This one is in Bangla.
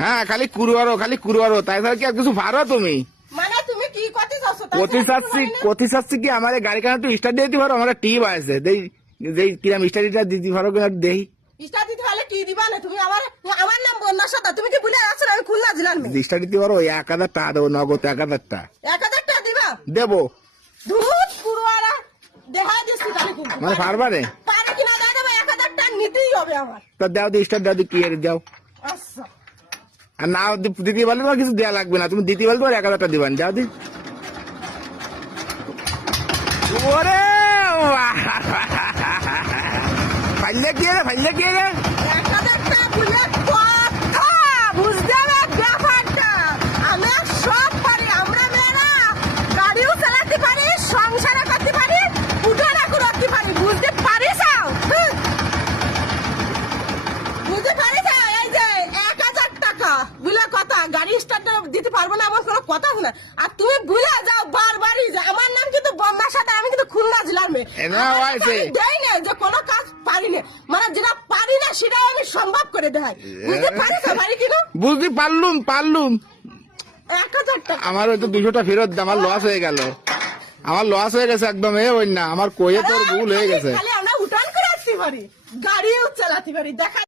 হ্যাঁ খালি কুরুয়ারো তাই কি আর কিছু পারো তুমি? মানে তুমি কি করতে চাচ্ছো? কতি চাচ্ছি কি আমার গাড়ি কেন একটু স্টার্ট দিতে পারো? আমার টিপ আছে দেই কিরাম স্টার্টটা দিতে পারো কিনা দেই। স্টার দিতে হলে কি দিবা না তুমি? আমার নাম বন্যা সাদা, তুমি কি ভুলে যাচ্ছ? আমি খুলনা জেলার মেয়ে। স্টার্ট দিতে পারো 1000 টাকা দেবো নগদ 1000 টাকা 1000 টাকা দিবা? দেবো। ধুত পুরোয়ারা দেখা দিচ্ছি তাহলে কিন্তু মানে পারবা রে? পারে কিনা দাও দেবো, 1000 টাকা নিতেই হবে আমার। তা দাও দি স্টার্ট দাও দি কি যাও। আচ্ছা আর না দিতে পারলে তোমার কিছু দেওয়া লাগবে না, তুমি দিতে পারলে তোমার 1000 টাকা দিবেন যাও দি। ওরে ফাইলে কি রে 1000 টাকা বুঝে কথা বুঝতে হবে ব্যাপারটা। আমরা সব পারি, আমরা মেয়েরা গাড়িও চালাতে পারি, সংসারও করতে পারি, উঠানা করতে পারি। বুঝতে পারিস? বুঝতে পারিস? এই যে 1000 টাকা বুঝলে কথা, গাড়ি স্টার্ট দিতে পারবো না আমার কোনো কথা শোনা। আর তুমি ভুলে যাও বারবারই যে আমার নাম কিন্তু বন্যার সাথে, আমি কিন্তু খুলনা জেলার মেয়ে। দেয় না যে কোনো কাজ পারি না, মানে যেটা পারি না সেটাই আমি সম্ভব করে দেয়। বুঝতে পারিস পারি কিনা? বুঝতে পারলুম 1000 টাকা আমার ওই তো 200 টাকা ফেরত দে, আমার লস হয়ে গেল, আমার লস হয়ে গেছে একদম। ওই না আমার কয়ে তোর ভুল হয়ে গেছে। খালি আমরা উঠান করে আসতে পারি, গাড়িও চালাতে পারি। দেখা